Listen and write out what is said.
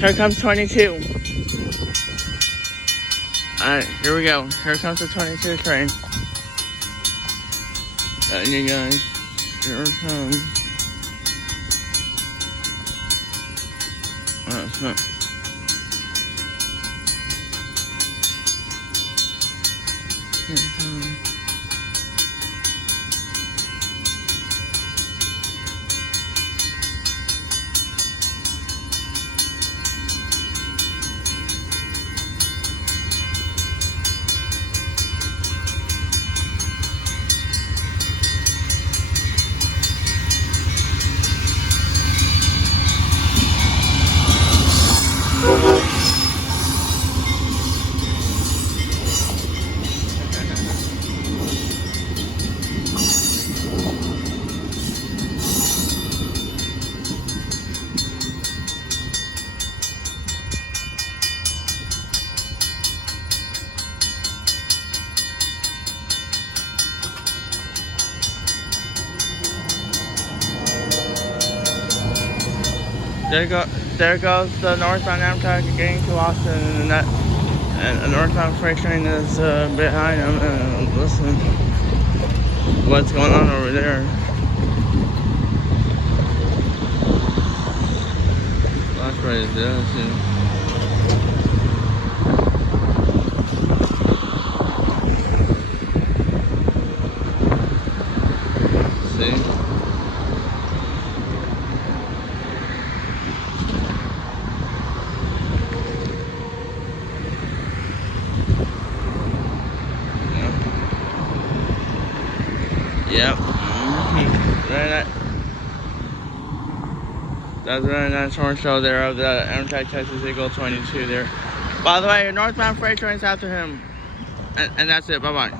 Here comes 22. Alright, here we go. Here comes the 22 train. You guys, here it comes. Oh, it's not. Here it comes. There goes the Northbound Amtrak getting to Austin, and the Northbound freight train is behind him. And listen, what's going on over there? That's right there, too. See? Yep. Very nice. That's a very nice horn show there of the Amtrak Texas Eagle 22 there. By the way, Northbound freight train's after him. And that's it. Bye-bye.